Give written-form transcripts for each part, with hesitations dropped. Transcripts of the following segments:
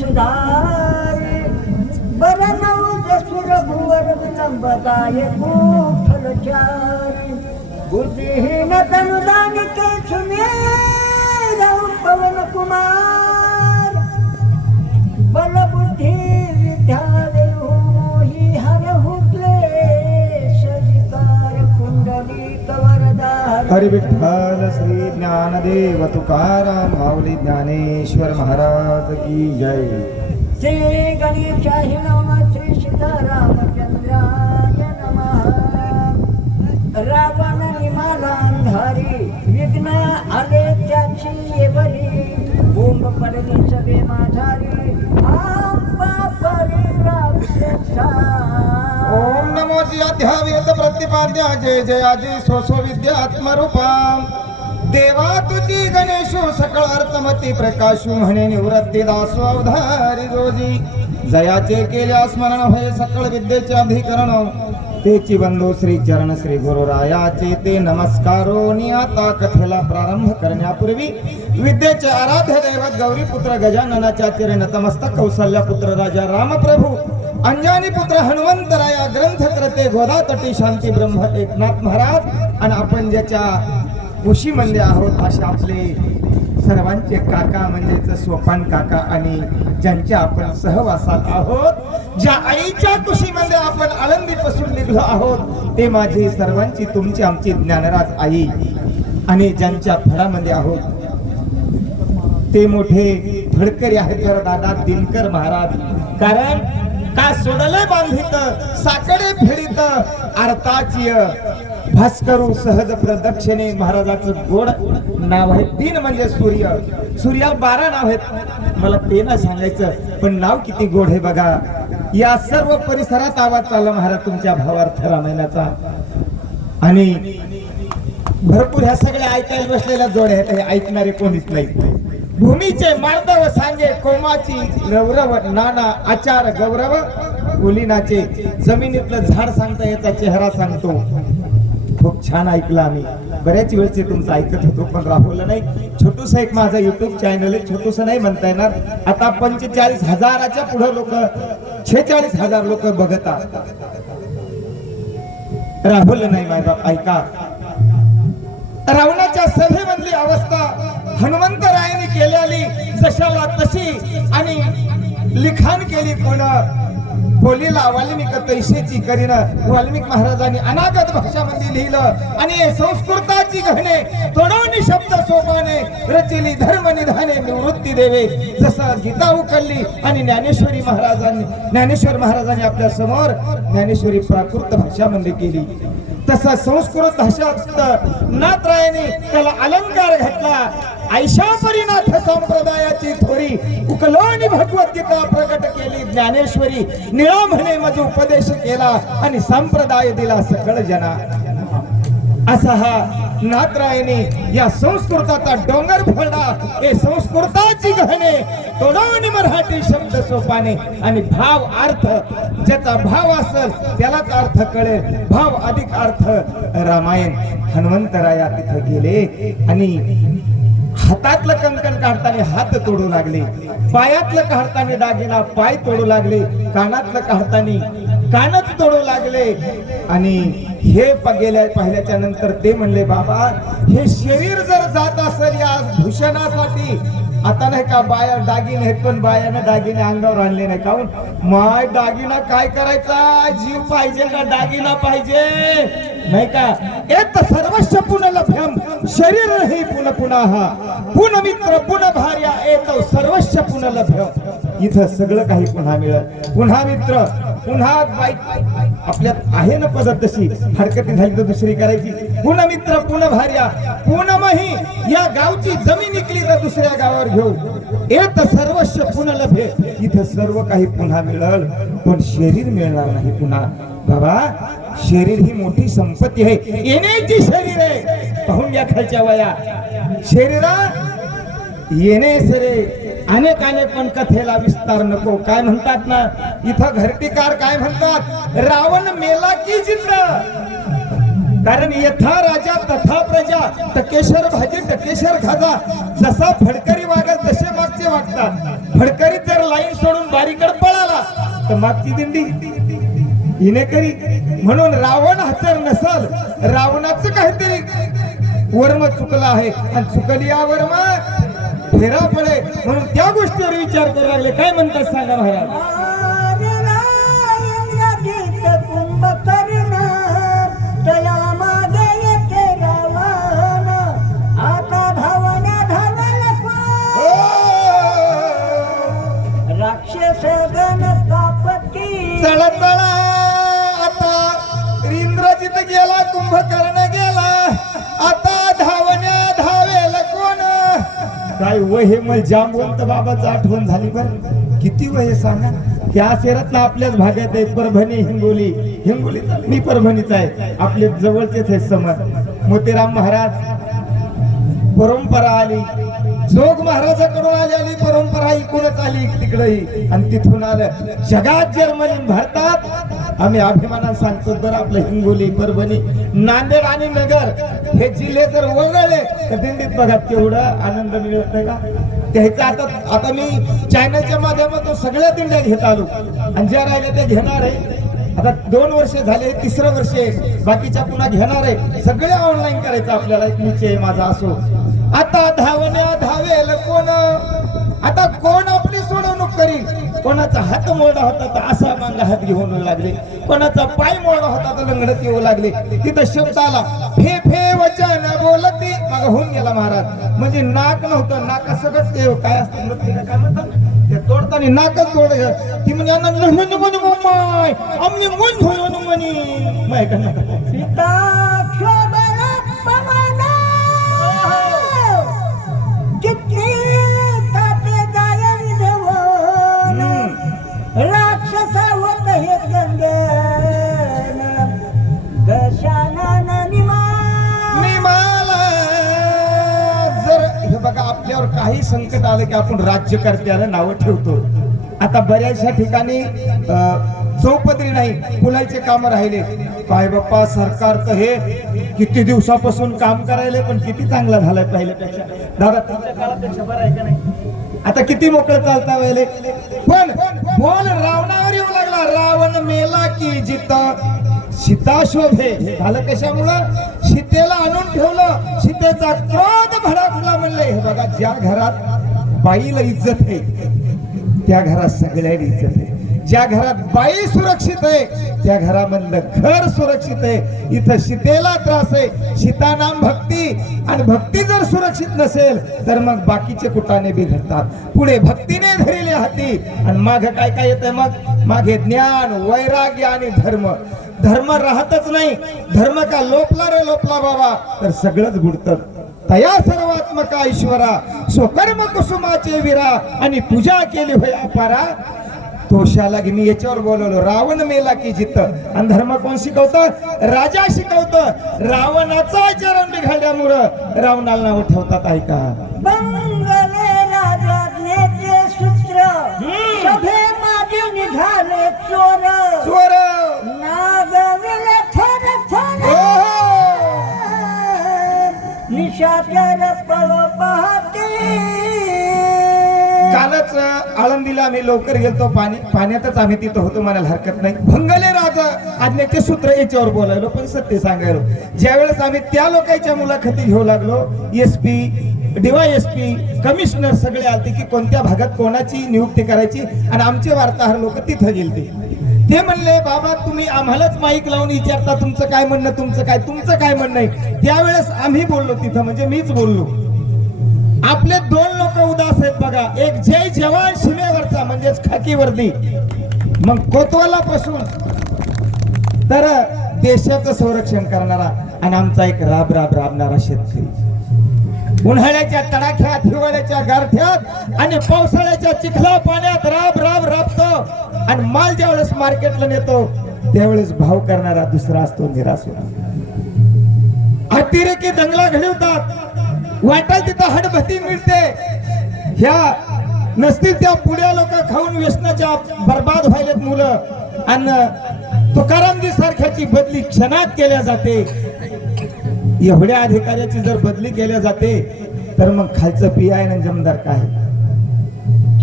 सुधारे बरनौ जसुर भुवर विलंबदाय फलचारी बुद्धिहीन तनुदानिके सुमेर पवन कुमार बल बुद्धि विद्या देहु मोहि हरहु क्लेश विकार कुंडली कवरदार. हरि विठ्ठल श्री ज्ञानदेव तुकाराम माऊली ज्ञानेश्वर महाराज की जय. श्री गणेशाय नमः. श्री सीतारामचंद्राय नमः. रावण निमाला अंधारी विघ्न आले त्याची येवरी बोंब पडली सगळे माझारी ओम नमो अध्यावेद प्रतिपाद्या जय जयाजी सोसो विद्यात्मरूपा देवा तुझी गणेशो सकळ अर्थमती प्रकाशू म्हणे निवृत्ती दासो अवधारी रोजी जयाचे केल्या स्मरण होय सकळ विद्येचे अधिकरण तेची बंधू श्री चरण श्री गुरुरायाचे ते नमस्कारो आता कथेला प्रारंभ करण्यापूर्वी विद्येचे आराध्य दैवत गौरी पुत्र गजाननाच्या चरणी नतमस्तक कौसल्या पुत्र राजा रामप्रभू अंजनी पुत्र हनुमंतराया ग्रंथकर्ते गोदातटी शांती ब्रह्म एकनाथ महाराज आणि आपण ज्याच्या कुशीमध्ये आहोत असे आपले सर्वांचे काका म्हणजेच सोपान काका आणि ज्यांच्या आपण सहवासात आहोत ज्या आईच्या कुशीमध्ये आपण आळंदीपासून निघलो आहोत ते माझी सर्वांची तुमची आमची ज्ञानराज आई आणि ज्यांच्या फळामध्ये आहोत ते मोठे फडकरी आहेत तर दादा दिनकर महाराज. कारण का सोडले बांधित साकडे फेडीत आरताची भास्करू सहज प्रदक्षिणे महाराजाचं गोड नाव आहे. दिन म्हणजे सूर्य. सूर्याला 12 नाव आहेत मला ते ना सांगायचं पण नाव किती गोड आहे बघा. या सर्व परिसरात आवाज चालला महाराज तुमच्या भावार्थ रामायणाचा आणि भरपूर ह्या सगळ्या ऐकायला बसलेल्या जोड्या आहेत. हे ऐकणारे कोणीच नाही. भूमीचे मार्दव सांगे कोमाची गौरव नाना आचार गौरव उलिनाचे जमिनीतलं झाड सांगता याचा चेहरा सांगतो. खूप छान ऐकलं आम्ही. बऱ्याच वेळचे तुमचं ऐकत होतो पण राहुल नाही. छोटूस एक माझा युट्यूब चॅनल आहे. छोटूस नाही म्हणता येणार. आता 45,000च्या पुढे लोक 46,000 लोक बघतात. राहुल नाही माय बाप ऐका. रावणाच्या सभेमधली अवस्था हनुमंतरायाने केलेली जशाला तशी आणि लिखाण केली कोण बोलीला वाल्मिक तैसेची करीन. वाल्मिक महाराजांनी अनागत भाषामध्ये लिहिलं आणि संस्कृताची गहने तोडवणी शब्द सोपाने रचिली धर्म निधाने निवृत्ती देवे. जसं गीता उकलली आणि ज्ञानेश्वर महाराजांनी आपल्या समोर ज्ञानेश्वरी प्राकृत भाषामध्ये केली तसा संस्कृत भाषात नाथरायाने त्याला अलंकार घातला. ऐशा परिनाथ संप्रदायाची थोरी उकलोनी भगवद्गीता प्रकट केली. ज्ञानेश्वरी निळा म्हणे मज उपदेश केला आणि संप्रदाय दिला सकळ जना. असा हा नाथरायाने या संस्कृताचा डोंगर फोडला. हे संस्कृताची गहने तोडवणी मराठी शब्द सोपाने आणि भाव अर्थ ज्याचा भाव असेल त्यालाच अर्थ कळेल. भाव अधिक अर्थ रामायण. हनुमंतराया तिथे गेले आणि हातातलं कंकण काढताना हात तोडू लागले. पायातलं काढताना दागिना पाय तोडू लागले. कानातलं काढताना कानच तोडू लागले. आणि हे पाहिल्याच्या नंतर ते म्हणले बाबा हे शरीर जर जात असेल या भूषणासाठी आता नाही का बाया दागिने आहेत पण बायानं दागिने अंगावर आणले नाही. काऊन माय दागिना काय करायचा. जीव पाहिजे का दागिना पाहिजे नाही का. एक सर्वस्व पुनलभ्यम शरीर नाही पुन पुन्हा पुन मित्र पुन भार्या एक सर्वस्व पुनलभ्यम. इथं सगळं काही पुन्हा मिळत. पुन्हा मित्र पुन्हा बाईक आपल्यात आहे ना पद्धत तशी. हरकती झाली तर दुसरी करायची. पुन्हा मित्र पुन्हा भार्या पुन्हा मही या गावची जमीन निघली तर दुसऱ्या गावावर घेऊ. एक सर्वस्व पुनलभ्य. इथं सर्व काही पुन्हा मिळल पण शरीर मिळणार नाही पुन्हा. बाबा शरीर ही मोठी संपत्ती आहे. येण्याची शरीर आहे. पाहून घ्या खालच्या वया शरीरा येणे सरे अनेक पण कथेला विस्तार नको. काय म्हणतात ना इथं घरटीकार काय म्हणतात रावण मेला की जिंदा कारण यथा राजा तथा प्रजा, टकेश्वर भाजी टकेश्वर खाजा. जसा फडकरी वागत तसे मागचे वागतात. फडकरी जर लाईन सोडून बारीकड पळाला तर मागची दिंडी हिने करी. म्हणून रावण हजर नसल, रावणाचं काहीतरी वर्म चुकलं आहे आणि चुकली या वर्म फेरा पडे. म्हणून त्या गोष्टीवर विचार करू लागले. काय म्हणतात सांगा महाराज. कुंभकर्ण तया मागे येते रावण, आता धावण्या धावल हो! राक्षस गण कापती. चला चला आता इंद्रजित गेला, कुंभकर्ण गेला, आता धावण्या धावेल कोण. काय वय हे मग जांबवंत बाबाचं आठवण झाली बरं. किती वय सांगा. ह्या शहरातला आपल्याच भागात आहे परभणी हिंगोली. हिंगोली मी परभणीचा आहे. आपले जवळचेच हे समज. मोतीराम महाराज परंपरा आली, जोग महाराजाकडून आली परंपरा इकडूनच आली तिकडेही आणि तिथून आलं जगात जर्मनी भारतात. आम्ही अभिमानाने सांगतो तर आपलं हिंगोली परभणी नांदेड आणि नगर हे जिल्हे जर वगळले तर दिंडीत बघा केवढं आनंद मिळत नाही का. त्याचा आता मी चॅनलच्या माध्यमातून सगळ्या दिंड्या घेत आलो आणि ज्या राहिल्या त्या घेणार आहे. आता 2 वर्ष झाले, 3रं वर्ष आहे. बाकीच्या पुन्हा घेणार आहे. सगळे ऑनलाईन करायचं आपल्याला. एक निश्चय माझा असो. आता धावण्या धावेल कोण. आता कोण आपली सोडवणूक करील. कोणाचा हात मोडा होता तर असा मांगा हात घेऊन लागले, कोणाचा पाय मोडा होता तर लंगडत येऊ लागले. तिथं शब्द आला फे फे वचन बोलती. मग होऊन गेला महाराज. म्हणजे नाक नव्हतं, नाका सगळं ते काय असतं मृत्यू काय म्हणतात ते तोडताना नाकच तोड. ती म्हणजे माय आम्ही मन धोन म्हणी माय पिता क्षोभन पवन, किती ताते जाय विधवन. राक्षसा होत हे गंगन, दशानन निमाला. जर हे बघा आपल्यावर काही संकट आलं की आपण राज्यकर्त्याला नावं ठेवतो. आता बऱ्याचशा ठिकाणी चौपदरी नाही, फुलायचे काम राहिले. काय बाप्पा सरकार तर हे किती दिवसापासून काम करायले पण किती चांगला झालाय पहिल्यापेक्षा. दादा तुमच्या काळापेक्षा बरं आहे का नाही. आता किती मोकळं चालता वेळेले. पण बोल रावणावर येऊ लागला. रावण मेला की जित सीता शोभे. हे झालं कशामुळं. सीतेला आणून ठेवलं. सीतेचा क्रोध भडकला. म्हणले हे बघा ज्या घरात बाईला इज्जत आहे त्या घरात सगळ्यांना इज्जत आहे. ज्या घरात बाई सुरक्षित आहे त्या घरामधलं घर सुरक्षित आहे. इथं सीतेला त्रास आहे. सीता नाम भक्ती आणि भक्ती जर सुरक्षित नसेल तर मग बाकीचे कुटाने बिघडतात. पुढे भक्तीने धरले हाती आणि माग काय काय येतंय. मग मागे ज्ञान वैराग्य आणि धर्म. धर्म राहतच नाही. धर्म का लोपला रे लोपला बाबा तर सगळंच बुडतं. तया सर्वात्मका ईश्वरा स्वकर्म कुसुमाचे विरा आणि पूजा केली होय अपारा. तोशाला मी याच्यावर बोलवलो. रावण मेला की जित. आणि धर्म कोण शिकवतं. राजा शिकवतं. रावणाचं आचरण बिघडल्यामुळं रावणाला नाव ठेवतात. ऐका बंगले राजाज्ञेचे सूत्र, सभे मागे निघाले चोर. चोर नागविले थोर थोर, निशाचर पळ पाहते. कालच आळंदीला आम्ही लवकर गेलतो. पाण्यातच आम्ही तिथं होतो. म्हणायला हरकत नाही. भंगले राजा आज्ञेचे सूत्र याच्यावर बोलायलो पण सत्य सांगायलो. ज्यावेळेस आम्ही त्या लोकांच्या मुलाखती घेऊ लागलो, SP DYSP कमिशनर सगळे आलते की कोणत्या भागात कोणाची नियुक्ती करायची आणि आमचे वार्ताहर लोक तिथं गेलते. ते म्हणले बाबा तुम्ही आम्हालाच माईक लावून विचारता तुमचं काय म्हणणं, तुमचं काय म्हणणं आहे. त्यावेळेस आम्ही बोललो तिथं, म्हणजे मीच बोललो. आपले 2 लोक उदास आहेत बघा. एक जय जवान सीमेवरचा म्हणजेच खाकी वर्दी, मग कोतवाला पासून तर देशाचं संरक्षण करणारा, आणि आमचा एक राबणारा शेतकरी. उन्हाळ्याच्या तडाख्यात, हिवाळ्याच्या गारठ्यात आणि पावसाळ्याच्या चिखला पाण्यात राबतो आणि माल ज्यावेळेस मार्केटला नेतो त्यावेळेस भाव करणारा दुसरा असतो निराश. अतिरेकी दंगला घडवतात. वाटेल तिथं हडभती मिळते. ह्या नसतील त्या पुढ्या लोक खाऊन व्यसनाच्या बर्बाद व्हायलेत मुलं. आणि तुकारामजी सारख्याची बदली क्षणात केल्या जाते. एवढ्या अधिकाऱ्याची जर बदली केल्या जाते तर मग खालचं PI आणि जमदार काय?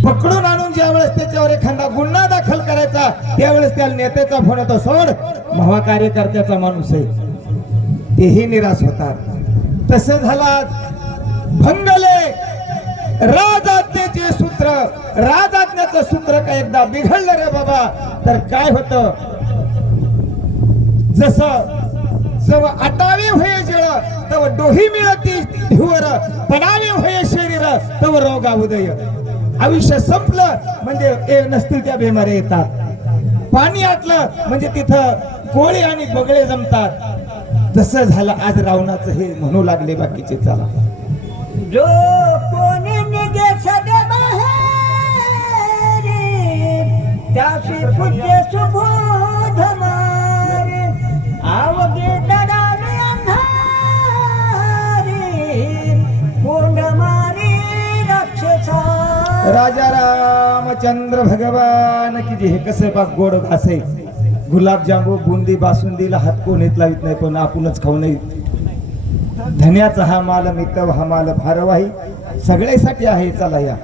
पकडून आणून ज्यावेळेस त्याच्यावर एखादा गुन्हा दाखल करायचा त्यावेळेस त्याला नेत्याचा फोन येतो, सोड भावा कार्यकर्त्याचा माणूस आहे, तेही निराश होतात. तसं झाला भंगले राजाज्ञेचे सूत्र. राजाज्ञेचं सूत्र का एकदा बिघडलं रे बाबा तर काय होतं, जसं जव आटावे होय जळ तव डोही मिळती धिवर, पडावे होय शरीर तव रोगा उदय. आयुष्य संपलं म्हणजे नसतील त्या बेमाऱ्या येतात. पाणी आटलं म्हणजे तिथं कोळी आणि बगळे जमतात. तसं झालं आज रावणाचं हे म्हणू लागले बाकीचे. चला जो कोणी निघे सगळे बाहेर त्याशी पूज्य सुबोध मारे आवगे दडाले अंधारी कोंड मारी राक्षसा. राजा रामचंद्र भगवान की जे. हे कसं बा गोड घासे गुलाबजामू बुंदी बासुंदीला हात कोण येत लावित नाही पण आपणच खाऊ नये. धन्याचा हा माल मित्र हा माल भारवाही सगळ्यासाठी आहे. चला या